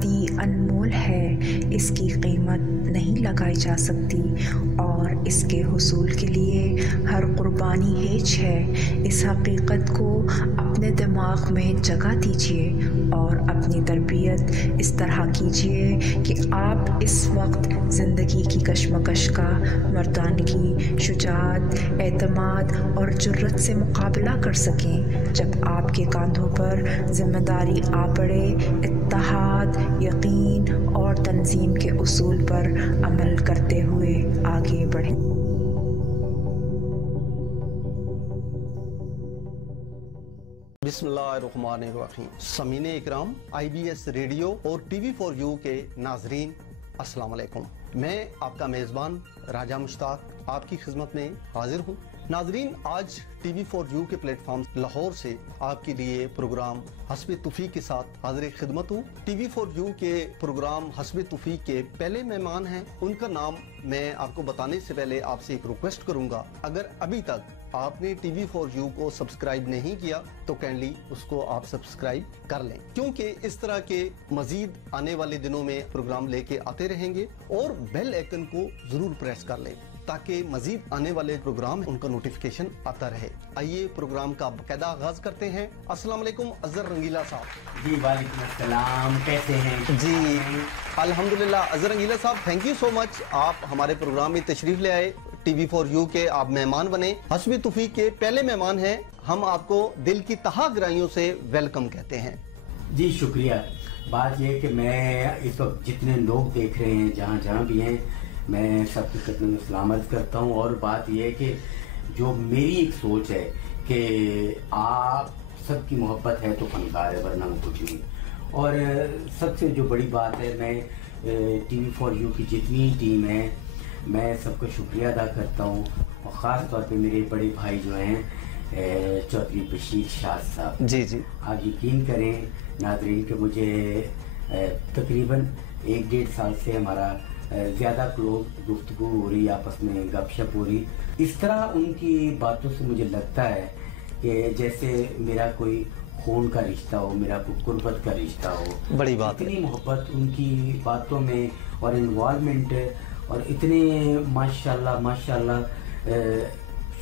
इतनी अनमोल है, इसकी कीमत नहीं लगाई जा सकती और इसके हुसूल के लिए हर कुर्बानी हेज है। इस हकीकत को अपने दिमाग में जगह दीजिए और अपनी तरबियत इस तरह कीजिए कि आप इस वक्त ज़िंदगी की कशमकश का मर्दानगी, शुजाअत, एतमाद और जुर्रत से मुकाबला कर सकें। जब आपके कंधों पर जिम्मेदारी आ पड़े, इत्तेहाद, यकीन और तंजीम के उसूल पर अमल करते हुए आगे बढ़ें। बिस्मिल्लाहिर्रहमानिर्रहीम। समीने इकराम, IBS रेडियो और TV4U के नाजरीन, अस्सलाम वालेकुम। मैं आपका मेज़बान राजा मुश्ताक आपकी खिदमत में हाजिर हूँ। नाजरीन, आज TV4U के प्लेटफॉर्म लाहौर से आपके लिए प्रोग्राम हस्बे तौफीक के साथ हाजिर खिदमत हूँ। TV4U के प्रोग्राम हस्बे तौफीक के पहले मेहमान हैं, उनका नाम मैं आपको बताने से पहले आपसे एक रिक्वेस्ट करूंगा, अगर अभी तक आपने TV4U को सब्सक्राइब नहीं किया तो काइंडली उसको आप सब्सक्राइब कर लें, क्योंकि इस तरह के मजीद आने वाले दिनों में प्रोग्राम लेके आते रहेंगे। और बेल आइकन को जरूर प्रेस कर लें ताकि मजीद आने वाले प्रोग्राम उनका नोटिफिकेशन आता रहे। आइए प्रोग्राम का बाकायदा आगाज करते हैं। अस्सलाम वालेकुम अजहर रंगीला साहब। जी वालेकुम अस्सलाम, कैसे हैं जी? अल्हम्दुलिल्लाह। अजहर रंगीला साहब, थैंक यू सो मच, आप हमारे प्रोग्राम में तशरीफ ले आए। TV4U के आप मेहमान बने, हस्बे तौफीक के पहले मेहमान हैं। हम आपको दिल की तहा गहराइयों से वेलकम कहते हैं। जी शुक्रिया। बात यह है कि मैं इस वक्त जितने लोग देख रहे हैं जहाँ जहाँ भी हैं, मैं सबकी खिदमत में सलाम अर्ज़ करता हूँ। और बात यह है कि जो मेरी एक सोच है कि आप सबकी मोहब्बत है तो फनकार है, वरना वो कुछ नहीं। और सबसे जो बड़ी बात है, मैं TV4U की जितनी टीम है मैं सबका शुक्रिया अदा करता हूँ। और ख़ास तौर पे मेरे बड़े भाई जो हैं चौधरी बशीर शाह साहब। जी जी। आप यकीन करें नाज़रीन कि मुझे तकरीबन 1-1.5 साल से हमारा ज़्यादा क्लोज गुफ्तगू हो रही, आपस में गपशप हो रही। इस तरह उनकी बातों से मुझे लगता है कि जैसे मेरा कोई खून का रिश्ता हो, मेरा कोई कुर्बत का रिश्ता हो। बड़ी बात, इतनी मोहब्बत उनकी बातों में और इन्वॉल्वमेंट, और इतने माशाल्लाह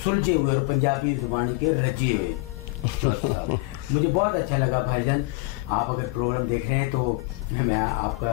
सुलझे हुए और पंजाबी जुबान के रजे हुए। मुझे बहुत अच्छा लगा भाईजान। आप अगर प्रोग्राम देख रहे हैं तो मैं आपका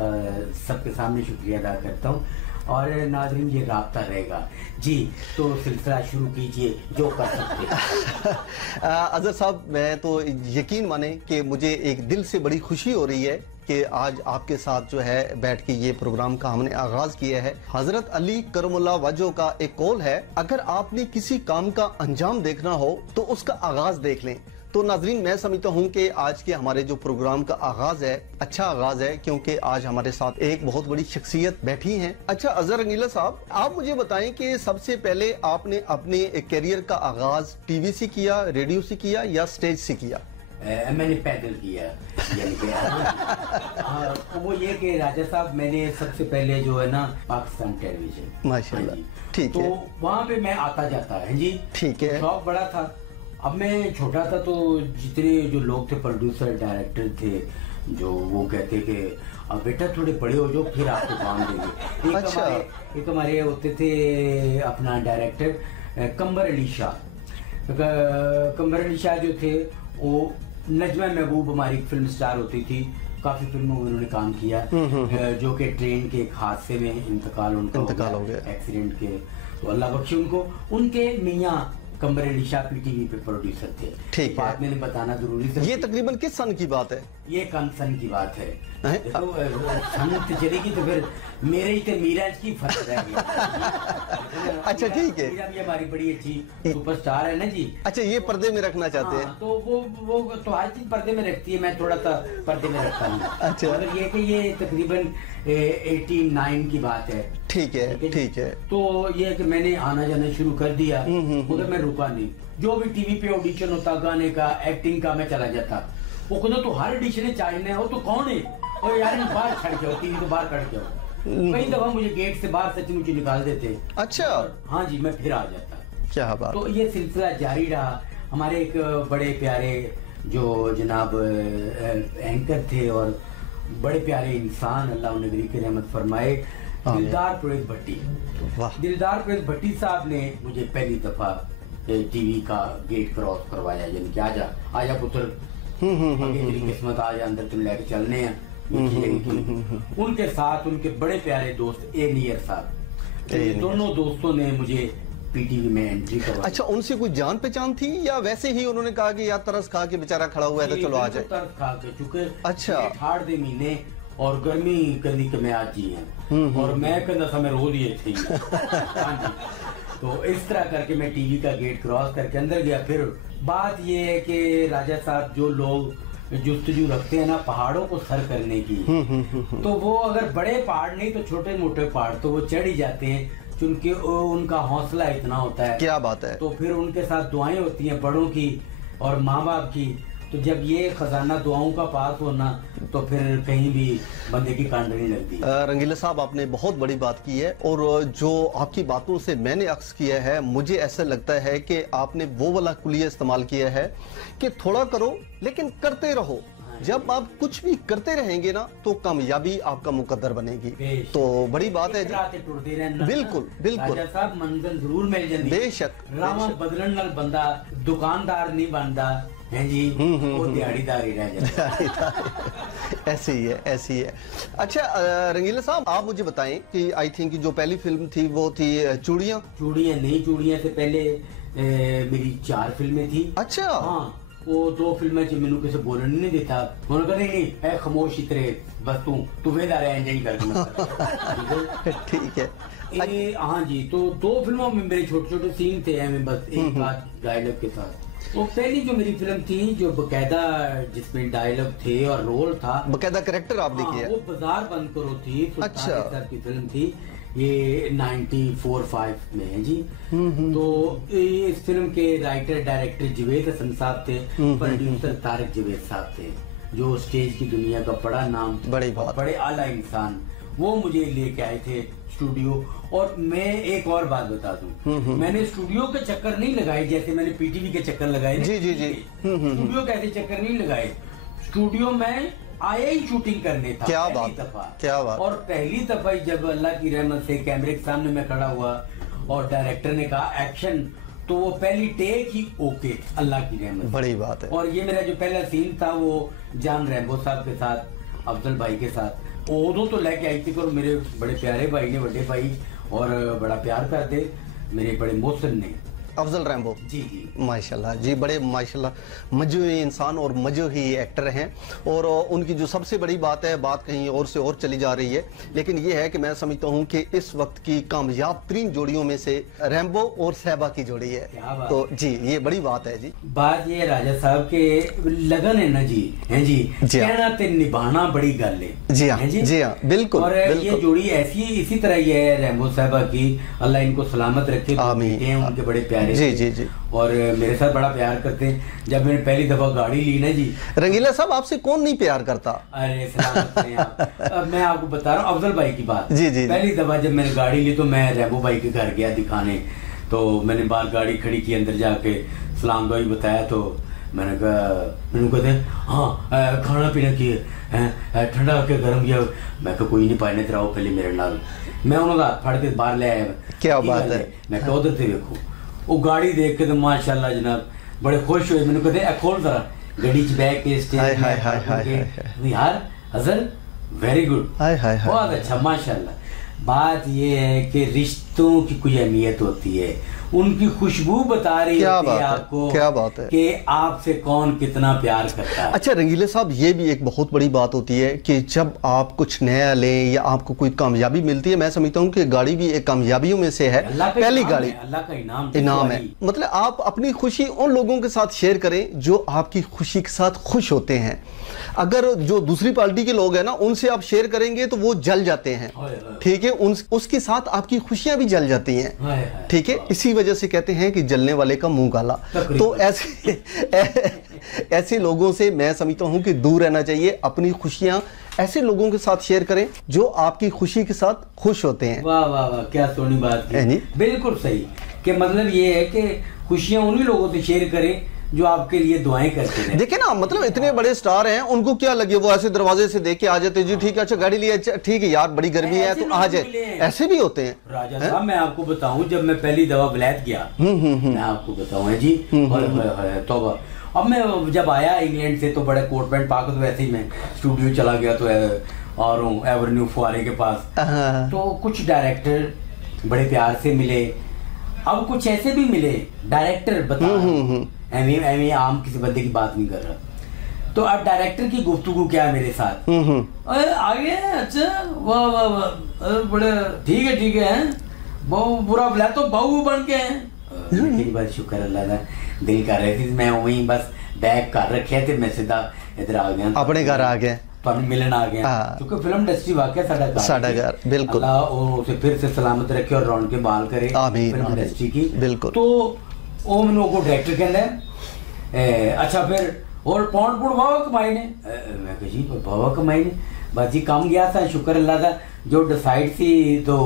सबके सामने शुक्रिया अदा करता हूँ। और नाज़रीन, ये राब्ता रहेगा जी, तो सिलसिला शुरू कीजिए जो कर सकते हैं। अजहर साहब, मैं तो यकीन माने कि मुझे एक दिल से बड़ी खुशी हो रही है कि आज आपके साथ जो है बैठ के ये प्रोग्राम का हमने आगाज किया है। हजरत अली करमुल्लाह वजह का एक कौल है, अगर आपने किसी काम का अंजाम देखना हो तो उसका आगाज देख लें। तो नाजरीन, मैं समझता हूँ कि आज के हमारे जो प्रोग्राम का आगाज है अच्छा आगाज है, क्योंकि आज हमारे साथ एक बहुत बड़ी शख्सियत बैठी हैं। अच्छा अजहर रंगीला साहब, आप मुझे बताएं कि सबसे पहले आपने अपने करियर का आगाज टीवी से किया, रेडियो से किया या स्टेज से किया? मैंने पैदल किया, यानी कि वो ये कि राजा साहब, मैंने सबसे पहले जो है ना पाकिस्तान टेलीविजन, माशाल्लाह, ठीक तो है, वहाँ पे मैं आता जाता है जी, ठीक है। शौक बड़ा था। अब मैं छोटा था तो जितने जो लोग थे, प्रोड्यूसर डायरेक्टर थे, जो वो कहते कि अब बेटा थोड़े बड़े हो जाओ फिर आपको काम देंगे। अच्छा। एक हमारे होते थे अपना डायरेक्टर कंबर अली शाह। कंबर अली शाह जो थे वो नजमा महबूब हमारी फिल्म स्टार होती थी, काफी फिल्मों में उन्होंने काम किया, जो कि ट्रेन के एक हादसे में इंतकाल हो गया, एक्सीडेंट के, तो अल्लाह बख्शे उनको। उनके मियाँ कंबर अली शाह PTV पे प्रोड्यूसर थे। ठीक बात मैंने बताना जरूरी था। ये तकरीबन किस सन की बात है? ये कम सन की बात है। देखो सन चलेगी तो फिर मेरे ही थे मीराज की फर्क रह गया। अच्छा ठीक है, मीरा भी हमारी बड़ी अच्छी सुपरस्टार है ना जी। अच्छा, ये पर्दे में रखना चाहते हैं? तो वो तो हर चीज पर्दे में रखती है, मैं थोड़ा सा पर्दे में रखता हूँ। अच्छा, मतलब ये कि ये तकरीबन 89 की बात है। ठीक है, ठीक है। तो ये कि मैंने आना जाना शुरू कर दिया, मगर मैं रुका नहीं। जो भी टीवी पे ऑडिशन होता, गाने का, एक्टिंग का, मैं चला जाता। वो खुद तो हर ऑडिशन चाहिए हो तो कौन है, और यार बाहर छड़ जाओ, टीवी तो बाहर खड़ जाओ। कई दफा मुझे गेट से बाहर सच मुझे निकाल देते। अच्छा, हाँ जी, मैं फिर आ जाता। क्या बात। तो ये सिलसिला जारी रहा। हमारे एक बड़े प्यारे जो जनाब एंकर थे और बड़े प्यारे इंसान, अल्लाह उन्हें गरीब की रहमत फरमाए, दिलदार परवेज भट्टी। दिलदार परवेज भट्टी साहब ने मुझे पहली दफा टीवी का गेट क्रॉस करवाया, यानी कि आजा पुत्र, तेरी किस्मत आजा, अंदर तुम लेके चलने हैं। उनके साथ उनके बड़े प्यारे दोस्त ए नियर साहब, दोनों दोस्तों ने मुझे पीटीवी में एंट्री करवाई। अच्छा, उनसे कोई जान पहचान थी या वैसे ही उन्होंने कहा कि यार तरस खा के बेचारा खड़ा हुआ है तो चलो आ जाए? तरस खा के, चूंकि अच्छा, ठाड़ दे महीने और गर्मी कदी के मैं आज ही है और मैं कहना था मैं रोज ये थी। तो इस तरह करके मैं टीवी का गेट क्रॉस करके अंदर गया। फिर बात ये है कि राजा साहब जो लोग जुस्तजू रखते हैं ना पहाड़ों को सर करने की, तो वो अगर बड़े पहाड़ नहीं तो छोटे मोटे पहाड़ तो वो चढ़ ही जाते हैं, क्योंकि उनका हौसला इतना होता है। क्या बात है। तो फिर उनके साथ दुआएं होती हैं बड़ों की और माँ बाप की, तो जब ये खजाना दुआओं का पास होना तो फिर कहीं भी बंदे की कांड नहीं लगती। रंगीला साहब, आपने बहुत बड़ी बात की है और जो आपकी बातों से मैंने अक्स किया है, मुझे ऐसा लगता है कि आपने वो वाला कुलिया इस्तेमाल किया है कि थोड़ा करो लेकिन करते रहो। जब आप कुछ भी करते रहेंगे ना तो कामयाबी आपका मुकद्दर बनेगी। तो बड़ी बात है जी। बिल्कुल बिल्कुल साहब, मंजिल जरूर मिल जाती। बेशक, रामा बदलन नाल बंदा दुकानदार नहीं बनता है जी, वो दिहाड़ीदार ही रह जाता। ऐसे ही है, ऐसे ही है। अच्छा रंगीला साहब, आप मुझे बताएं कि आई थिंक जो पहली फिल्म थी वो थी चूड़ियाँ नहीं, चूड़ियाँ से पहले मेरी 4 फिल्में थी। अच्छा, हाँ, वो 2 फिल्में जो मैंने किसी बोलने नहीं देता, उन्होंने कहा नहीं है खामोश इतरे बस तू वेदार एंजॉय कर। ठीक है। हाँ जी, तो 2 फिल्मों में मेरे छोटे सीन थे, बस एक बात डायलॉग के साथ। तो पहली जो मेरी फिल्म थी जो बकायदा जिसमें डायलॉग थे और रोल था, बकायदा कैरेक्टर आपने किया, वो बाजार बंद करो थी। अच्छा, की फिल्म थी ये 94-5 में है जी। तो इस फिल्म के राइटर डायरेक्टर जवेद हसन साहब थे, प्रोड्यूसर तारिक जवेद साहब थे, जो स्टेज की दुनिया का बड़ा नाम, बड़े आला इंसान, वो मुझे लेके आए थे स्टूडियो। और मैं एक और बात बता दूं, मैंने स्टूडियो के चक्कर नहीं लगाए जैसे मैंने पीटीवी के चक्कर लगाए। जी जी जी। स्टूडियो के ऐसे चक्कर नहीं लगाए, स्टूडियो में आया ही शूटिंग करने था। क्या बात, क्या बात। और पहली दफा जब अल्लाह की रहमत से कैमरे के सामने मैं खड़ा हुआ और डायरेक्टर ने कहा एक्शन, तो वो पहली टेक ही ओके, अल्लाह की रहमत। बड़ी बात है। और ये मेरा जो पहला सीन था वो जान रैम्बो साहब के साथ, अफजल भाई के साथ, उदो तो लेके आई थी। और मेरे बड़े प्यारे भाई ने, बड़े भाई और बड़ा प्यार करते मेरे बड़े मोहसिन ने, अफजल रैम्बो जी माशाल्लाह जी, बड़े माशाल्लाह मजहूई इंसान और मजहूई एक्टर हैं। और उनकी जो सबसे बड़ी बात है, बात कहीं और से और चली जा रही है, लेकिन ये है कि मैं समझता हूँ कि इस वक्त की कामयाब तरीन जोड़ियों में से रैम्बो और सहबा की जोड़ी है। तो जी ये बड़ी बात है जी। बात ये राजा साहब के लगन है ना जी, है जी, कहना ते निभाना बड़ी गल है। जी हाँ, जी हाँ, बिल्कुल। और ये जोड़ी ऐसी इसी तरह ही है रैम्बो साहबा की, अल्लाह इनको सलामत रखे, उनके बड़े प्यारे जी जी जी, और मेरे साथ बड़ा प्यार करते हैं। जब मैंने पहली दफा गाड़ी ली ना जी, रंगीला साहब आपसे कौन नहीं प्यार करता? अरे सलामत रहे आप। अब मैं आपको बता रहा हूँ अफजल भाई की बात। जी जी, पहली दफा जब मैंने गाड़ी ली तो मैं रैम्बो भाई के घर गया दिखाने, तो मैंने बाहर गाड़ी खड़ी की, अंदर जाके सलाम दुआई बताया, तो मैंने कहते हाँ खाना पीना की है, ठंडा के गर्म किया। मैं कहा कोई नहीं, पाने रहो पहले मेरे नाल। मैं उन्होंने हाथ फाड़ के बाहर ले आया। क्या बात है। मैं कहा उधर से देखो, वो गाड़ी देख के तो माशाल्लाह जनाब बड़े खुश हुए। मैंने कहते खोल जरा गड्डी च बैठ के स्टेज यार हसन वेरी गुड, बहुत अच्छा माशाल्लाह। बात ये है कि रिश्तों की कोई अहमियत होती है, उनकी खुशबू बता रही होती है आपको, क्या बात है, कि आपसे कौन कितना प्यार करता है। अच्छा रंगीले साहब, ये भी एक बहुत बड़ी बात होती है कि जब आप कुछ नया लें या आपको कोई कामयाबी मिलती है, मैं समझता हूँ कि गाड़ी भी एक कामयाबियों में से है। पहली गाड़ी अल्लाह का इनाम है। मतलब आप अपनी खुशी उन लोगों के साथ शेयर करें जो आपकी खुशी के साथ खुश होते हैं। अगर जो दूसरी पार्टी के लोग हैं ना, उनसे आप शेयर करेंगे तो वो जल जाते हैं, ठीक है, उसके साथ आपकी खुशियां भी जल जाती हैं, ठीक है। इसी वजह से कहते हैं कि जलने वाले का मुंह काला। तो ऐसे लोगों से मैं समझता हूं कि दूर रहना चाहिए। अपनी खुशियां ऐसे लोगों के साथ शेयर करें जो आपकी खुशी के साथ खुश होते हैं। वाह वाह वाह, क्या सोनी बात है, बिल्कुल सही। कि मतलब ये है कि खुशियां उन्हीं लोगों से शेयर करें जो आपके लिए दुआएं करते हैं। देखिए ना, मतलब इतने बड़े स्टार हैं, उनको क्या लगे, वो ऐसे दरवाजे से देख के आ जाते, जी ठीक है, अच्छा गाड़ी लिए, ठीक है यार बड़ी गर्मी है तो आ जाए, ऐसे भी होते हैं। राजा साहब मैं आपको बताऊं, जब मैं पहली दफा वलैत गया, मैं आपको बताऊं जी, तौबा, अब मैं जब आया इंग्लैंड से तो बड़े कोट पैंट पाकर, तो वैसे ही मैं स्टूडियो चला गया तो और एवेन्यू फुआरे के पास, तो कुछ डायरेक्टर बड़े प्यार से मिले, अब कुछ ऐसे भी मिले डायरेक्टर, बता एवं आम किसी बंदे की बात नहीं कर रहा, तो अब डायरेक्टर की गुफ्तगू क्या है मेरे साथ, आगे अच्छा वाह वाह वाह बड़े ठीक है बहु बुरा बुला तो बहू बन के हैं। बार शुक्र अल्लाह का, दिल कर रहे थे मैं वहीं बस बैग कर रखे थे, मैं सीधा इधर आ गया, अपने घर आ गया, मिलन आ गया, क्योंकि फिल्म इंडस्ट्री वाकई साडा घर, बिल्कुल, अल्लाह उसे फिर से सलामत रखे और रौनक के बहाल करे फिल्म इंडस्ट्री की, बिल्कुल। तो वो मैंने को डायरेक्टर कहना है अच्छा फिर और पौंड पुड़ बाबा कमाई ने, मैं कहा जी बाबा कमाई ने, बस जी काम गया था, शुक्र अल्लाह का, जो डिसाइड सी तो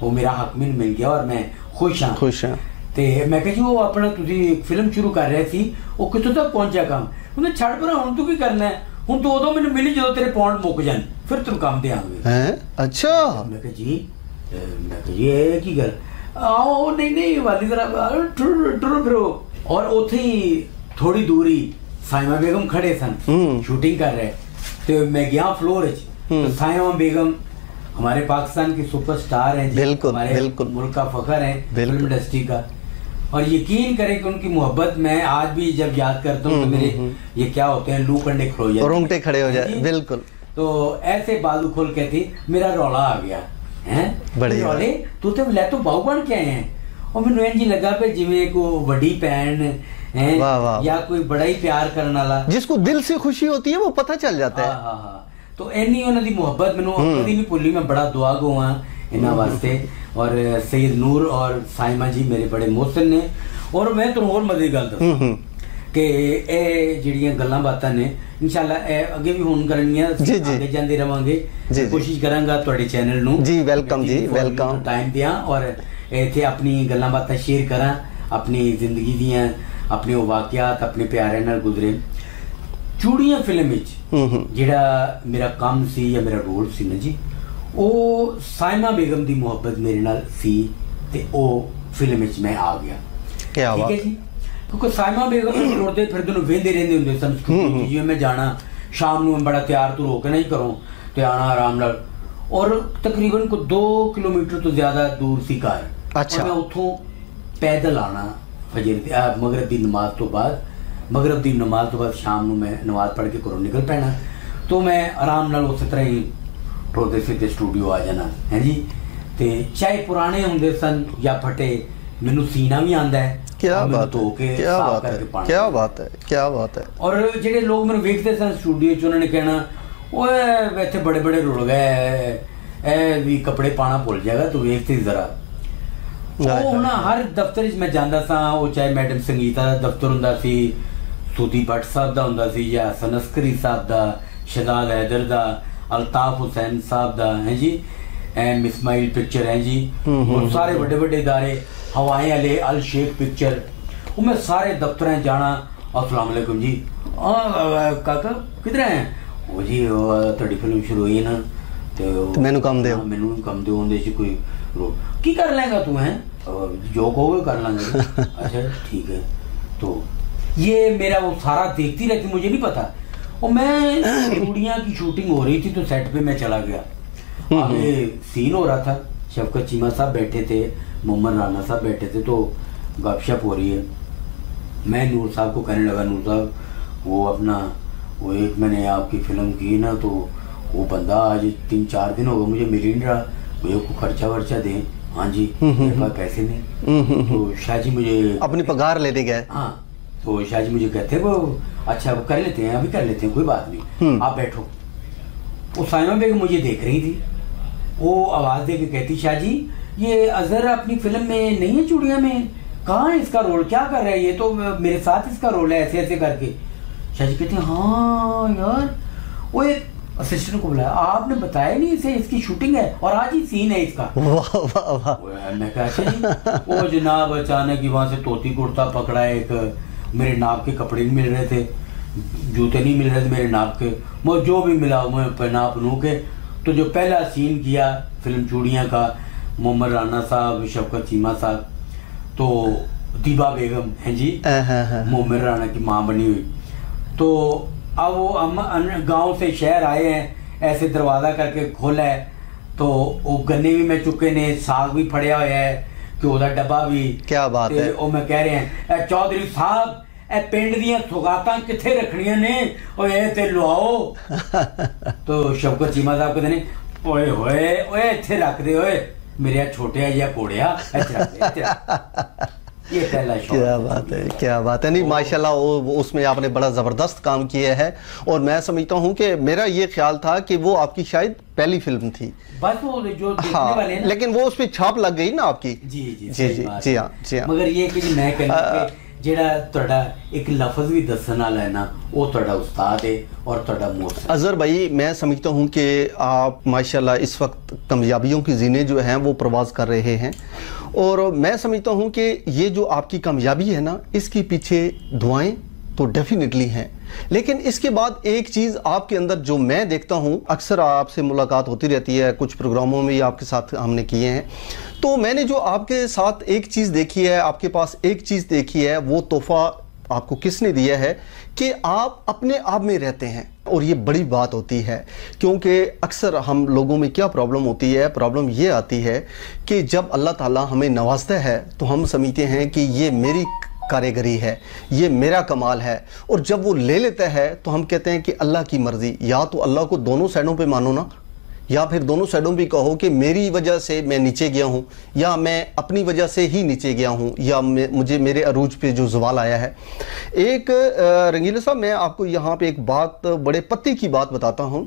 वो मेरा हक में मिल गया और मैं खुश हाँ। ਤੇ ਮੈਂ ਕਿਹਾ ਜੀ ਉਹ ਆਪਣਾ ਤੁਸੀਂ ਫਿਲਮ ਸ਼ੁਰੂ ਕਰ ਰਹੇ ਸੀ, ਉਹ ਕਿੱਥੋਂ ਤੱਕ ਪਹੁੰਚਿਆ ਕੰਮ? ਉਹਨੇ ਛੱਡ ਪਰ ਹੁਣ ਤੂੰ ਕੀ ਕਰਨਾ ਹੈ, ਹੁਣ ਤੂੰ ਉਦੋਂ ਮੈਨੂੰ ਮਿਲੀ ਜਦੋਂ ਤੇਰੇ ਪੌਂਡ ਮੁੱਕ ਜਾਣ, ਫਿਰ ਤੈਨੂੰ ਕੰਮ ਤੇ ਆਵਾਂਗੇ। ਹੈ ਅੱਛਾ, ਮੈਂ ਕਿਹਾ ਜੀ ਇਹ ਕੀ ਗੱਲ, ਆਓ ਨਹੀਂ ਵਾਲੀ ਤਰ੍ਹਾਂ ਟੁਰ ਫਿਰੋ, ਔਰ ਉੱਥੇ ਹੀ ਥੋੜੀ ਦੂਰੀ ਸਾਇਮਾ ਬੇਗਮ ਖੜੇ ਸਨ, ਸ਼ੂਟਿੰਗ ਕਰ ਰਹੇ, ਤੇ ਮੈਂ ਗਿਆ ਫਲੋਰ ਵਿੱਚ, तो सायमा बेगम हमारे पाकिस्तान की सुपरस्टार हैं, बिल्कुल, हमारे बिल्कुल मुल्क का फख्र है फिल्म इंडस्ट्री का, और यकीन करें कि उनकी मोहब्बत मैं आज भी जब याद करता हूँ तो मेरे ये क्या होते हैं, लू कंडे खड़ो जाते, रोंगटे खड़े हो जाते, बिल्कुल। तो ऐसे बाजू खोल के थी, मेरा रौला आ गया है, बड़े रौले तू तो ले तो बाहू बन के आए हैं, और मैंने इंज लगा पे जिवें को बड़ी भैन है या कोई बड़ा ही प्यार करने वाला, जिसको दिल से खुशी होती है वो पता चल जाता है। तो इन्नी उन्होंने मोहब्बत मैनू कभी नहीं भुली, मैं बड़ा दुआ गो हाँ इन्होंने वास्ते, और सैयद नूर और साइमा जी मेरे बड़े मोहसिन ने, और मैं तुहानू होर मजे गल दसां कि ਇਹ ਜਿਹੜੀਆਂ ਗੱਲਾਂ ਬਾਤਾਂ ਨੇ इंशाल्लाह ਇਹ ਅੱਗੇ ਵੀ ਹੋਣ ਕਰਨੀਆਂ, ਅੱਗੇ ਜਾਂਦੇ ਰਵਾਂਗੇ, ਕੋਸ਼ਿਸ਼ ਕਰਾਂਗਾ ਤੁਹਾਡੇ ਚੈਨਲ ਨੂੰ ਜੀ ਵੈਲਕਮ ਜੀ ਵੈਲਕਮ ਟਾਈਮ ਦਿਆਂ, ਔਰ ਇੱਥੇ ਆਪਣੀ ਗੱਲਾਂ ਬਾਤਾਂ ਸ਼ੇਅਰ ਕਰਾਂ, ਆਪਣੀ ਜ਼ਿੰਦਗੀ ਦੀਆਂ, ਆਪਣੇ ਉਹ ਵਾਕਿਆਤ ਆਪਣੇ ਪਿਆਰਿਆਂ ਨਾਲ ਗੁਜ਼ਰੇ। ਚੂੜੀਆਂ ਫਿਲਮ ਵਿੱਚ ਜਿਹੜਾ ਮੇਰਾ ਕੰਮ ਸੀ ਜਾਂ ਮੇਰਾ ਰੋਲ ਸੀ ਨਾ ਜੀ, ਉਹ ਸਾਇਮਾ ਬੇਗਮ ਦੀ ਮੁਹੱਬਤ ਮੇਰੇ ਨਾਲ ਸੀ, ਤੇ ਉਹ ਫਿਲਮ ਵਿੱਚ ਮੈਂ ਆ ਗਿਆ, ਠੀਕ ਹੈ ਜੀ, ਕਿਉਂਕਿ ਸਾਇਮਾ ਬੇਗਮ ਨੂੰ ਰੋੜਦੇ ਫਿਰਦੇ ਨੂੰ ਵੇਂਦੇ ਰਹਿੰਦੇ ਹੁੰਦੇ ਸਨ, ਜਿਵੇਂ ਮੈਂ ਜਾਣਾ ਸ਼ਾਮ ਨੂੰ, ਮੈਂ ਬੜਾ ਤਿਆਰ ਤੋਂ ਰੋ ਕੇ ਨਹੀਂ ਕਰੂੰ ਤੇ ਆਣਾ ਆਰਾਮ ਨਾਲ, ਔਰ ਤਕਰੀਬਨ ਕੋ 2 ਕਿਲੋਮੀਟਰ ਤੋਂ ਜ਼ਿਆਦਾ ਦੂਰ ਸੀ ਘਰ, ਅੱਛਾ, ਮੈਂ ਉੱਥੋਂ ਪੈਦਲ ਆਣਾ ਫਜਰ ਮਗਰਬ ਦੀ ਨਮਾਜ਼ ਤੋਂ ਬਾਅਦ, मगरब की नमाज तो बाद शाम को मैं नमाज पढ़ के घरों निकल पैना, तो मैं आराम नाल उस तरह ही टोते सीधे स्टूडियो आ जाना है जी, ते चाहे पुराने होंगे सन या फटे, मैनू सीना भी आंदा है, क्या बात है, क्या बात है, क्या बात है, क्या बात है। और जेडे लोग मैनू वेखते सन स्टूडियो च, उन्होंने कहना ओए इत्थे बड़े बड़े रुल गए, ए भी कपड़े पाना भुल जाएगा, तू वेखते जरा। हर दफ्तर मैं जाता सा, चाहे मैडम संगीता का दफ्तर हुंदा सी, सूती भट्ट साहब का हुंदा सी, या हसन अस्करी साहब का, शहजाद हैदर का, अल्ताफ हुसैन साहब का है जी, एम इस्माइल पिक्चर है जी, और सारे बड़े बड़े इदारे, हवाएं वाले अल शेख पिक्चर, वो मैं सारे दफ्तर जाना, अस्सलाम वालेकुम जी, काका किधर हैं, वो जी तुहाडी फिल्म शुरू हुई ना, तो मैनू कम दो, मैनू कम दो, उहदे च कोई की कर लेगा तू, है जो कहोगे कर लेंगे। अच्छा ठीक है, तो ये मेरा वो सारा देखती रहती, मुझे नहीं पता, और मैं चूड़ियाँ की शूटिंग हो रही थी तो सेट पे मैं चला गया, आगे सीन हो रहा था, शफकत चीमा साहब बैठे थे, मोहम्मद राना साहब बैठे थे, तो गपशप हो रही है, मैं नूर साहब को कहने लगा, नूर साहब वो अपना वो एक मैंने आपकी फिल्म की ना, तो वो बंदा आज 3-4 दिन हो गए मुझे मिल नहीं रहा, भैया को खर्चा वर्चा दे, हाँ जी मेरे पास पैसे नहीं, तो शाह जी मुझे अपनी पगार लेने गए, हाँ, तो शाह जी मुझे कहते वो अच्छा वो कर लेते हैं, अभी कर लेते हैं, कोई बात नहीं, आप बैठो। वो साइमा बेगम मुझे देख रही थी, वो आवाज दे के कहती, शाह जी ये अजहर अपनी फिल्म में नहीं है चूड़िया में, कहाँ है इसका रोल, क्या कर रहा है ये, तो मेरे साथ इसका रोल है, ऐसे ऐसे करके। शाह जी कहते हाँ यार, वो एक असिस्टेंट को बुलाया, आपने बताया नहीं इसे इसकी शूटिंग है और आज ही सीन है इसका। वाह वाह वाह। मैं कहा वो जनाब अचानक ही वहां से तोती कुर्ता पकड़ा एक, मेरे नाप के कपड़े नहीं मिल रहे थे, जूते नहीं मिल रहे थे मेरे नाप के, मुझे जो भी मिला मैं पहना पहनू के। तो जो पहला सीन किया फिल्म चूड़ियाँ का, मोहम्मद राना साहब, शफकत चीमा साहब, तो दीबा बेगम हैं जी, मोहम्मद राना की माँ बनी हुई। तो अब वो हम गांव से शहर आए हैं, ऐसे दरवाज़ा करके खोला है तो वो गन्ने भी मैं चुके ने, साग भी फड़िया हुआ है, घ्यो का डब्बा भी। क्या बात है। वो मैं कह रहे हैं चौधरी साहब ए पिंड दियां सौगातां किथे रखनियां ने, ओए ए ते लुआओ। तो शफकत चीमा साहब कहते ने ओए होए ओए इत्थे रख दे, ओए मेरे छोटे जिहा घोड़िया इत्थे रख दे। ये पहला शॉट। क्या बात है, क्या बात है। नहीं माशाल्लाह उसमें आपने बड़ा ज़बरदस्त काम किया है, और मैं समझता हूँ कि मेरा ये ख्याल था कि वो आपकी शायद पहली फिल्म थी, बस वो जो देखने हाँ, वाले हैं ना, लेकिन वो उस पर छाप लग गई ना आपकी। जी जी जी जी जी हाँ जी हाँ। मगर ये कि मैं कहना ਜਿਹੜਾ ਤੁਹਾਡਾ एक लफ्ज भी दसन वाला है ना, वो ਤੁਹਾਡਾ उस्ताद है और ਤੁਹਾਡਾ मोहसिन। अजहर भाई मैं समझता हूँ कि आप माशाल्लाह इस वक्त कामयाबियों की ज़ीने जो हैं वो प्रवास कर रहे हैं, और मैं समझता हूँ कि ये जो आपकी कामयाबी है ना, इसके पीछे दुआएं तो डेफिनेटली हैं, लेकिन इसके बाद एक चीज़ आपके अंदर जो मैं देखता हूँ, अक्सर आपसे मुलाकात होती रहती है, कुछ प्रोग्रामों में आपके साथ हमने किए हैं, तो मैंने जो आपके साथ एक चीज़ देखी है, आपके पास एक चीज़ देखी है, वो तोहफ़ा आपको किसने दिया है कि आप अपने आप में रहते हैं, और ये बड़ी बात होती है, क्योंकि अक्सर हम लोगों में क्या प्रॉब्लम होती है, प्रॉब्लम ये आती है कि जब अल्लाह ताला हमें नवाजता है तो हम समझते हैं कि ये मेरी कारीगरी है, ये मेरा कमाल है, और जब वो ले लेता है तो हम कहते हैं कि अल्लाह की मर्ज़ी। या तो अल्लाह को दोनों साइडों पे मानो ना, या फिर दोनों साइडों भी कहो कि मेरी वजह से मैं नीचे गया हूँ, या मैं अपनी वजह से ही नीचे गया हूँ, या मुझे मेरे अरूज पे जो ज़वाल आया है। एक रंगीला साहब मैं आपको यहाँ पे एक बात, बड़े पत्ते की बात बताता हूँ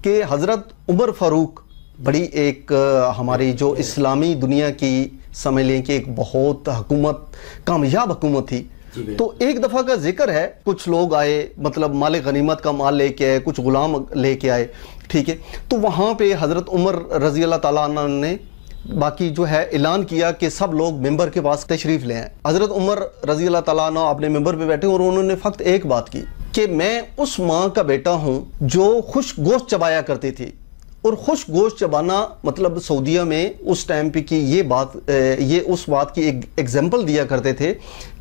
कि हज़रत उमर फ़ारूक बड़ी एक हमारी जो इस्लामी दुनिया की समझ लें कि एक बहुत हुकूमत, कामयाब हुकूमत थी। तो एक दफ़ा का जिक्र है, कुछ लोग आए, मतलब माल गनीमत का माल लेके आए, कुछ गुलाम लेके आए, ठीक है। तो वहाँ पे हज़रत उमर रज़ी अल्लाह ताला अन्हु ने बाकी जो है ऐलान किया कि सब लोग मेंबर के पास तशरीफ़ ले आए। हज़रत उमर रज़ी अल्लाह ताला अन्हु अपने मेंबर पे बैठे, और उन्होंने फ़क्त एक बात की कि मैं उस माँ का बेटा हूँ जो खुश गोश्त चबाया करती थी। और खुश गोश्त चबाना मतलब सऊदीया में उस टाइम पे की ये बात, ये उस बात की एक एग्जाम्पल दिया करते थे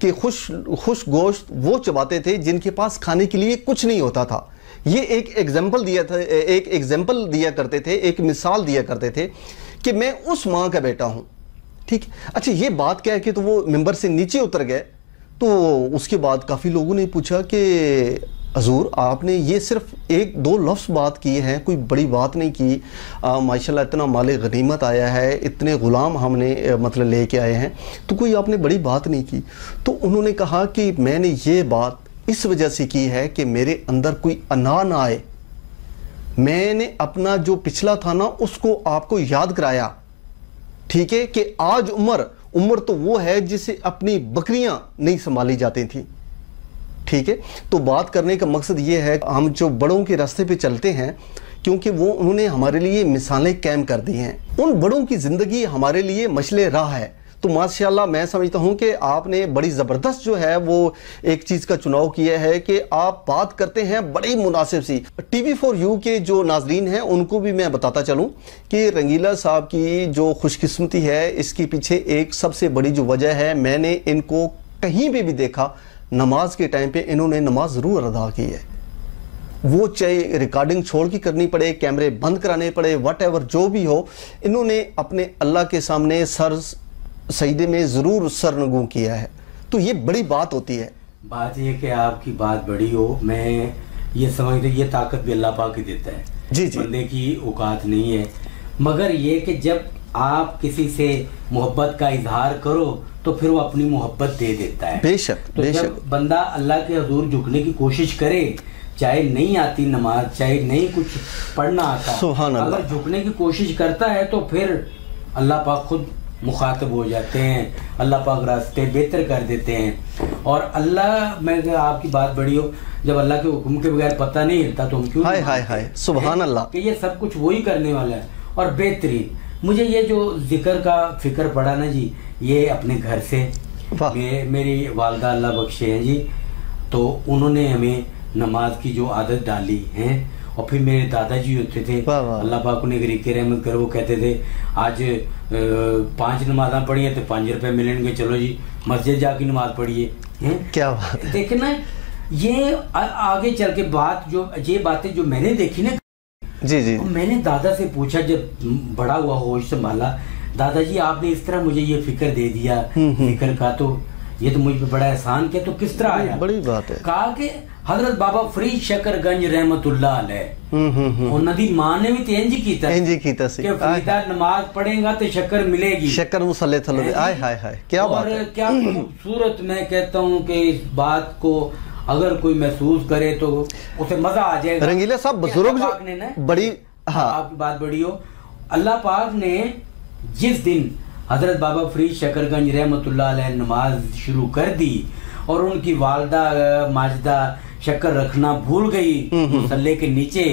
कि खुश गोश्त वो चबाते थे जिनके पास खाने के लिए कुछ नहीं होता था। ये एक एग्जाम्पल दिया था, एक एग्जाम्पल दिया करते थे, एक मिसाल दिया करते थे कि मैं उस माँ का बेटा हूँ, ठीक। अच्छा, ये बात क्या है कि तो वो मेंबर से नीचे उतर गए, तो उसके बाद काफ़ी लोगों ने पूछा कि हजूर आपने ये सिर्फ एक दो लफ्ज़ बात की हैं, कोई बड़ी बात नहीं की, माशाल्लाह इतना माल गनीमत आया है, इतने ग़ुलाम हमने मतलब लेके आए हैं, तो कोई आपने बड़ी बात नहीं की। तो उन्होंने कहा कि मैंने ये बात इस वजह से की है कि मेरे अंदर कोई अना ना आए, मैंने अपना जो पिछला था ना उसको आपको याद कराया, ठीक है, कि आज उम्र तो वो है जिसे अपनी बकरियां नहीं संभाली जाती थी, ठीक है। तो बात करने का मकसद ये है, हम जो बड़ों के रास्ते पे चलते हैं, क्योंकि वो उन्होंने हमारे लिए मिसालें कायम कर दी हैं, उन बड़ों की ज़िंदगी हमारे लिए मशले राह है। तो माशाल्लाह मैं समझता हूँ कि आपने बड़ी ज़बरदस्त जो है वो एक चीज़ का चुनाव किया है कि आप बात करते हैं बड़ी मुनासिब सी। TV4U के जो नाजरीन हैं उनको भी मैं बताता चलूँ कि रंगीला साहब की जो खुशकिस्मती है, इसके पीछे एक सबसे बड़ी जो वजह है, मैंने इनको कहीं भी देखा, नमाज के टाइम पे इन्होंने नमाज ज़रूर अदा की है। वो चाहे रिकॉर्डिंग छोड़ के करनी पड़े, कैमरे बंद कराने पड़े, व्हाटएवर जो भी हो, इन्होंने अपने अल्लाह के सामने सर सजदे में ज़रूर सरनगू किया है। तो ये बड़ी बात होती है। बात ये कि आपकी बात बड़ी हो, मैं ये समझते ये ताकत भी अल्लाह पाक ही देता है, जी जी, बंदे की औकात नहीं है। मगर ये कि जब आप किसी से मोहब्बत का इजहार करो तो फिर वो अपनी मोहब्बत दे देता है। बेशक तो बेशक। जब बंदा अल्लाह के हुजूर झुकने की कोशिश करे, चाहे नहीं आती नमाज, चाहे नहीं कुछ पढ़ना आता, सुभान अल्लाह, अगर झुकने की कोशिश करता है तो फिर अल्लाह पाक खुद मुखातब हो जाते हैं, अल्लाह पाक रास्ते बेहतर कर देते हैं। और अल्लाह, मैं आपकी बात बड़ी हो, जब अल्लाह के हुक्म के बगैर पता नहीं हिलता तो हम क्यों, हाय हाय हाय, सुभान अल्लाह, कि ये सब कुछ वही करने वाला है। और बेहतरीन मुझे ये जो जिक्र का फिक्र पड़ा ना जी, ये अपने घर से, मेरी वालदा अल्लाह बख्शे हैं जी, तो उन्होंने हमें नमाज की जो आदत डाली है। और फिर मेरे दादाजी होते थे, अल्लाह पाक उन्हें गरीके रहमत करे, वो कहते थे आज 5 नमाज़ां पढ़ी है तो 5 रुपए मिलेंगे, चलो जी मस्जिद जाके नमाज पढ़िए। क्या बात है। देखे ना, ये आगे चल के बात जो ये बातें जो मैंने देखी ना जी जी, मैंने दादा से पूछा जब बड़ा हुआ, होश संभाला, दादाजी आपने इस तरह मुझे ये फिक्र दे दिया, फिक्र का तो ये तो मुझ पे बड़ा एहसान किया, तो किस तरह आया? बड़ी बात है। कहा कि हजरत बाबा फरीद शकरगंज रहमतुल्लाह अलैह और नदी मां ने भी तो इंज कीता कि फरीदा नमाज पढ़ेगा तो शक्कर मिलेगी, शक्कर मुसल्ले थलो। आय हाय हाय, क्या बात है। और क्या खूबसूरत, मैं कहता हूँ कि इस बात को अगर कोई महसूस करे तो उसे मजा आ जाएगा। रंगीला साहब, बुजुर्ग जो बड़ी, हाँ आपकी बात बड़ी हो, अल्लाह पाक ने जिस दिन हजरत बाबा फरीद शकरगंज रहमतुल्लाह अलैह नमाज शुरू कर दी और उनकी वालदा माजदा शक्कर रखना भूल गई मुसल्ले के नीचे,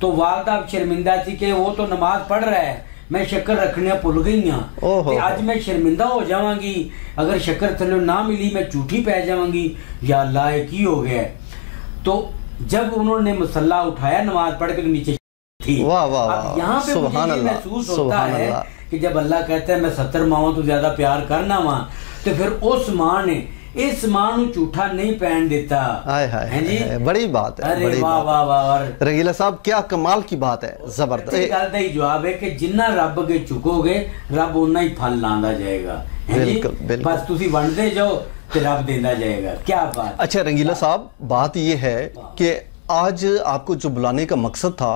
तो वालदा शर्मिंदा थी कि वो तो नमाज पढ़ रहा है, मैं शक्कर रखने भूल गई हूँ, आज मैं शर्मिंदा हो जावांगी, अगर शक्कर थल्ले ना मिली मैं झूठी पै जावांगी, या अल्लाह की हो गया। तो जब उन्होंने मुसल्ला उठाया नमाज पढ़ के नीचे थी। वाह वाह वाह, यहाँ पे मुझे महसूस होता है कि जब अल्लाह कहता है मैं 70 मावां तो ज्यादा प्यार करना वा, तो फिर उस मां ने इस मां नू झूठा नहीं पहन देता। हाय हाय जी, बड़ी बात है। अरे वाह वाह वाह रंगीला साहब, क्या कमाल की बात है, जबरदस्त। इस गल दा ही जवाब है कि जिन्ना रब अगे झुकोगे रब उन्ना ही फल लांदा जाएगा। बिल्कुल बिल्कुल, बस तुसी वंडदे जाओ तो रब देंदा जाएगा। क्या बात। अच्छा रंगीला साहब, बात ये है कि आज आपको जो बुलाने का मकसद था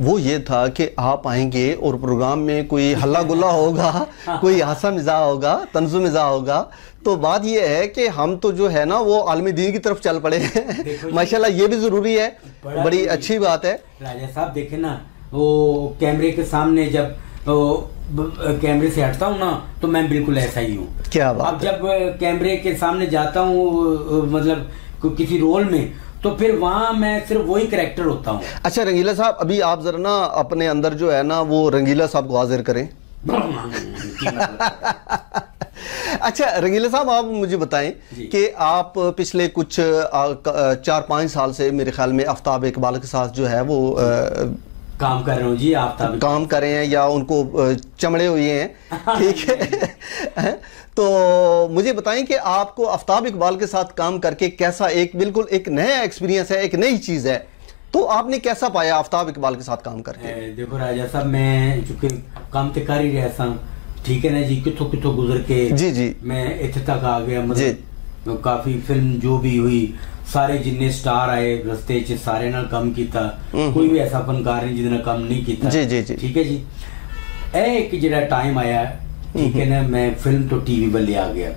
वो ये था कि आप आएंगे और प्रोग्राम में कोई हल्ला गुल्ला होगा, कोई हंसा मिजाह होगा, तंजु मिजाह होगा। तो बात ये है कि हम तो जो है ना वो आलमी दीन की तरफ चल पड़े हैं। माशाल्लाह, ये भी जरूरी है, बड़ी अच्छी बात है। राजा साहब देखे ना, वो कैमरे के सामने जब कैमरे से हटता हूँ ना तो मैं बिल्कुल ऐसा ही हूँ। क्या बात। अब जब कैमरे के सामने जाता हूँ मतलब किसी रोल में, तो फिर वहां मैं सिर्फ वही कैरेक्टर होता हूँ। अच्छा रंगीला साहब, अभी आप जरा ना अपने अंदर जो है ना वो रंगीला साहब को हाजिर करें। अच्छा रंगीला साहब, आप मुझे बताएं कि आप पिछले कुछ 4-5 साल से मेरे ख्याल में आफ्ताब इकबाल के साथ जो है वो काम कर रहे हो जी। आफ्ताब काम कर रहे हैं या उनको चमड़े हुए हैं, ठीक है। तो मुझे बताएं कि आपको आफ्ताब इकबाल के साथ काम करके कैसा, एक बिल्कुल एक नया एक्सपीरियंस है, एक नई चीज़ है, तो आपने कैसा पाया आफ्ताब इकबाल के साथ काम करके? देखो राजा साहब, मैं चूंकि काम तो कर ही रहा, ठीक है ना जी, कितों कितों गुजर के जी जी मैं इत्थे तक आ गया। मतलब काफी फिल्म जो भी हुई, सारे जिन्ने स्टार आए रस्ते च सारे नाल काम कीता, कोई भी ऐसा फनकार नहीं जिसने काम नहीं कीता। जी जी जी, ठीक है जी। एक जिहड़ा टाइम आया, ठीक है ना, मैं फिल्म तो टीवी बल्ले आ गया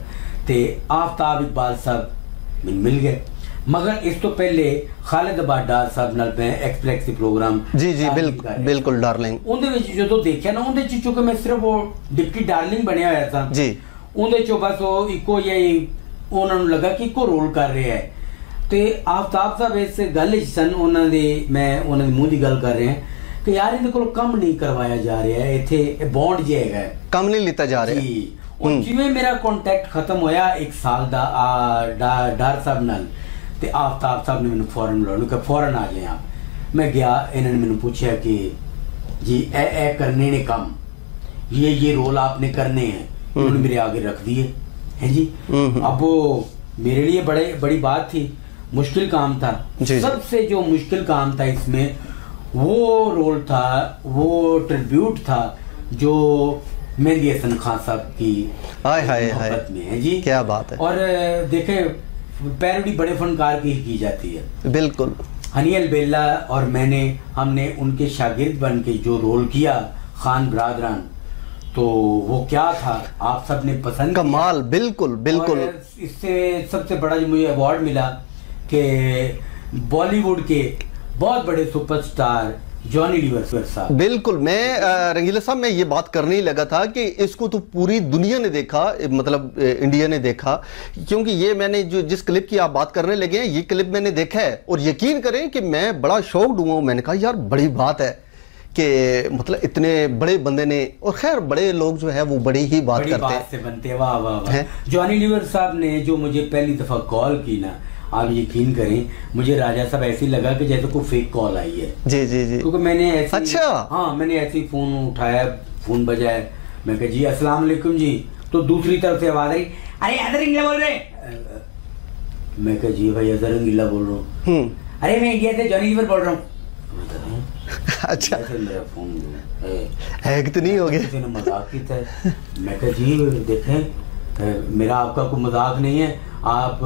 ते आफ्ताब इकबाल साहब मैनूं मिल गए। मगर इस तो पहले खालिद अब्बास साहब नाल मैं एक्सप्रेस के प्रोग्राम जी जी बिल्कुल बिल्कुल डार्लिंग उहदे विच जदों देखिया ना, उहदे च चूंकि मैं सिर्फ वो डिप्टी डार्लिंग बनया होया था जी, उहदे चों बस वो इको यही उन्हां नूं लगा कि इको रोल कर रहे है। ते आफ्ताब साहब इस गल सन, उन्हां दे मैं उन्हां दे मूंह दी गल कर रहे हैं कि यार इहदे कोल कम नहीं करवाया जा रहा है, इत्थे बॉन्ड जिहा हैगा, कम नहीं लिता जा रहा है। और जिवें मेरा कॉन्टैक्ट खत्म होया 1 साल दा डार साहब नाल, ते आफ्ताब साहब ने मैंने फौरन बुलाया कि फौरन आ जाए आप। मैं गया, इन्होंने मैंने पूछा कि जी ए करने ने काम, ये रोल आपने करने हैं, उन्होंने मेरे आगे रख दिए हैं जी। अब वो मेरे लिए बड़ी बात थी, मुश्किल काम था। सबसे जो मुश्किल काम था इसमें वो रोल था, वो ट्रिब्यूट था जो मेहंदी हसन खान साहब की मोहब्बत में है जी। क्या बात है। और देखे पैरोडी बड़े फनकार की जाती है। बिल्कुल। हनील बेला और हमने उनके शागिर्द बन के जो रोल किया खान बरादरान, तो वो क्या था आप सब ने पसंद कमाल। बिल्कुल बिल्कुल। इससे सबसे बड़ा जो मुझे अवार्ड मिला कि बॉलीवुड के बहुत बड़े सुपरस्टार जॉनी लीवर साहब। बिल्कुल। मैं रंगीला साहब, मैं ये बात करने ही लगा था कि इसको तो पूरी दुनिया ने देखा, मतलब इंडिया ने देखा, क्योंकि ये मैंने जो जिस क्लिप की आप बात करने लगे हैं ये क्लिप मैंने देखा है और यकीन करें कि मैं बड़ा शॉक्ड हुआ। मैंने कहा यार बड़ी बात है कि मतलब इतने बड़े बंदे ने, और खैर बड़े लोग जो है वो बड़ी ही बात करते हैं, से बनते हैं। वाह वाह वाह। जॉनी लीवर साहब ने जो मुझे पहली दफा कॉल की ना, आप यकीन करें मुझे राजा साहब ऐसे ही लगा कि जैसे कोई फेक कॉल आई है। जी जी जी। क्योंकि मैंने ऐसे, अच्छा हाँ मैंने ऐसे ही फोन उठाया, फोन बजाया, मैं कहा जी अस्सलाम वालेकुम जी, तो दूसरी तरफ से आवाज आई, अरे अजहर रंगीला बोल रहे। मैं कहा जी भाई अजहर रंगीला बोल रहा हूँ। अरे मैं इंडिया से जॉनी लीवर बोल रहा हूँ। अच्छा मेरा फोन हैक तो नहीं हो गया? मजाक की था। मैं कहा जी देखें मेरा आपका कोई मजाक नहीं है, आप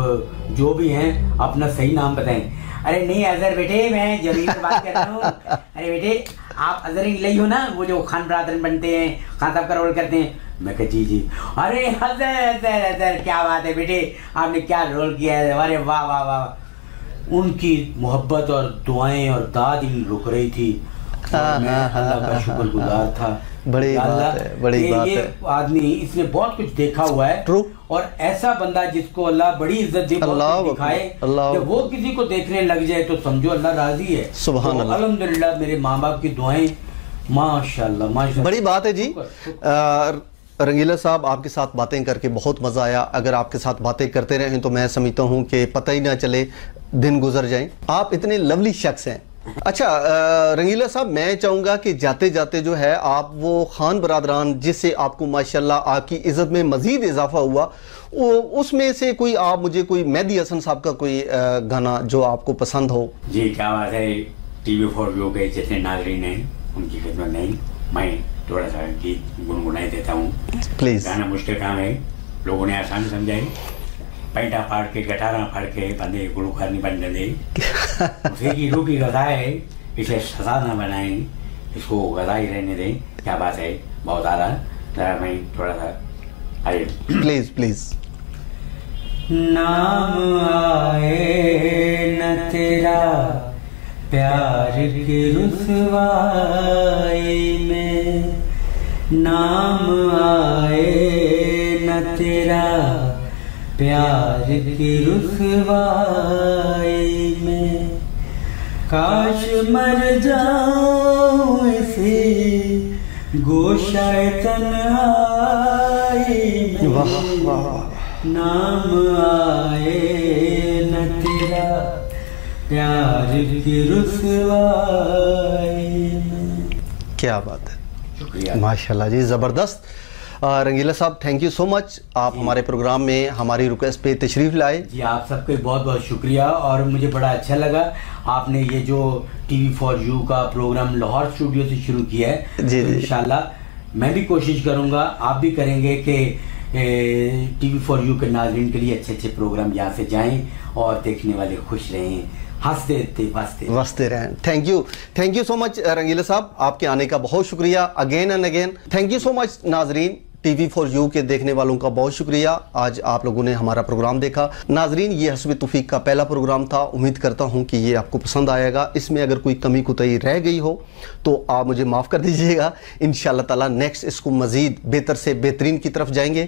जो भी हैं अपना सही नाम बताएं। अरे नहीं अजहर बेटे, मैं जॉनी से बात कर रहा हूँ। अरे बेटे आप अजहर रंगीला हो ना, वो जो खान ब्रादरन बनते हैं, खान साहब का रोल करते हैं। मैं कहा जी जी। अरे अजहर क्या बात है बेटे, आपने क्या रोल किया है, अरे वाह वाह वाह। उनकी मोहब्बत और दुआएं और दाद ही रुक रही थी। मैं अल्लाह का शुक्रगुजार था। बड़ी बात है, बड़ी बात है। आदमी इसने बहुत कुछ देखा हुआ है। ट्रू। और ऐसा बंदा जिसको अल्लाह बड़ी इज्जत दे, दिखाए, जब वो किसी को देखने लग जाए तो समझो अल्लाह राजी है। सुभान अल्लाह। अल्हम्दुलिल्लाह मेरे माँ बाप की दुआएं माशाल्लाह माशाल्लाह। बड़ी बात है जी। रंगीला साहब आपके साथ बातें करके बहुत मज़ा आया। अगर आपके साथ बातें करते रहें तो मैं समझता हूँ कि पता ही ना चले दिन गुजर जाएं। आप इतने लवली शख्स हैं। अच्छा रंगीला साहब, मैं चाहूँगा कि जाते जाते जो है आप वो खान बरादरान जिससे आपको माशाल्लाह आपकी इज़्ज़त में मज़ीद इजाफा हुआ, वो उसमें से कोई आप मुझे कोई मेहदी हसन साहब का कोई गाना जो आपको पसंद हो। जी क्या बात है। TV4U के जितने नाज़रीन हैं उनकी खिदमत में मैं थोड़ा सा गीत गुनगुनाई देता हूँ। प्लीज़। गाना मुश्किल काम है, लोगों ने आसान समझाई। पैंटा फाड़ के गटारा फाड़ के बंदे गुलूकार नहीं बन जाते। उसे की रूह की गज़ा है, इसे सजा ना बनाएं, इसको गज़ा ही रहने दें। क्या बात है, बहुत आला। जरा मैं थोड़ा सा आइए प्लीज प्लीज। नाम आए न तेरा प्यार की रुसवाई में, नाम आए न तेरा प्यार की रुसवाई में, काश मर जाऊं इसी गोशाए तन्हाई में। वाह वाह। नाम आए न तेरा प्यार की रुसवाई में। क्या बात है, शुक्रिया माशाल्लाह जी, ज़बरदस्त। रंगीला साहब थैंक यू सो मच, आप हमारे प्रोग्राम में हमारी रिक्वेस्ट पे तशरीफ़ लाए। जी आप सबका बहुत बहुत शुक्रिया। और मुझे बड़ा अच्छा लगा आपने ये जो TV4U का प्रोग्राम लाहौर स्टूडियो से शुरू किया है। जी तो इंशाल्लाह मैं भी कोशिश करूँगा, आप भी करेंगे कि TV4U के नाज़रीन के लिए अच्छे अच्छे प्रोग्राम यहाँ से जाएँ और देखने वाले खुश रहें, हंसते वसते रहें। थैंक यू सो मच रंगीला साहब, आपके आने का बहुत शुक्रिया again and again. Thank you so much नाजरीन, TV4U के देखने वालों का बहुत शुक्रिया। आज आप लोगों ने हमारा प्रोग्राम देखा। नाजरीन ये हस्ब तौफीक का पहला प्रोग्राम था, उम्मीद करता हूँ कि ये आपको पसंद आएगा। इसमें अगर कोई कमी कुताही रह गई हो तो आप मुझे माफ़ कर दीजिएगा। इंशाअल्लाह ताला नेक्स्ट इसको मज़ीद बेहतर से बेहतरीन की तरफ जाएंगे।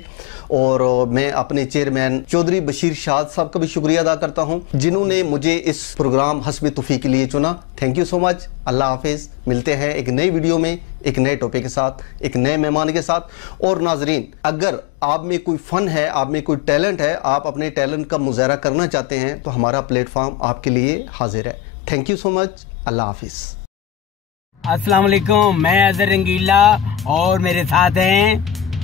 और मैं अपने चेयरमैन चौधरी बशीर शाद साहब का भी शुक्रिया अदा करता हूँ जिन्होंने मुझे इस प्रोग्राम हस्ब तौफीक के लिए चुना। Thank you so much. Allah हाफिज़। मिलते हैं एक नई वीडियो में, एक नए टॉपिक के साथ, एक नए मेहमान के साथ। और नाजरीन अगर आप में कोई फ़न है, आप में कोई टैलेंट है, आप अपने टैलेंट का मुजाहरा करना चाहते हैं तो हमारा प्लेटफॉर्म आपके लिए हाजिर है। Thank you so much. Allah हाफिज़। अस्सलाम वालेकुम, मैं अजहर रंगीला और मेरे साथ हैं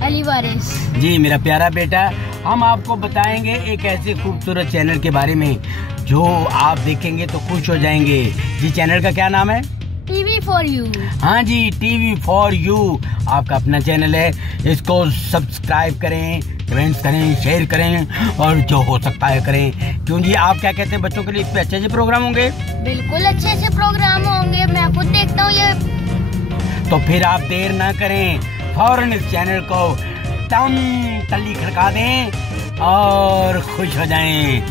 अली वारिस जी, मेरा प्यारा बेटा। हम आपको बताएंगे एक ऐसे खूबसूरत चैनल के बारे में जो आप देखेंगे तो खुश हो जाएंगे। जी चैनल का क्या नाम है? TV4U। हाँ जी, TV4U आपका अपना चैनल है। इसको सब्सक्राइब करें, कमेंट्स करें, शेयर करें और जो हो सकता है करें। क्यों जी, आप क्या कहते हैं, बच्चों के लिए इस पे अच्छे अच्छे प्रोग्राम होंगे? बिल्कुल अच्छे अच्छे प्रोग्राम होंगे, मैं खुद देखता हूँ ये। तो फिर आप देर ना करें, फौरन इस चैनल को टन टल्ली खड़का दें और खुश हो जाएं।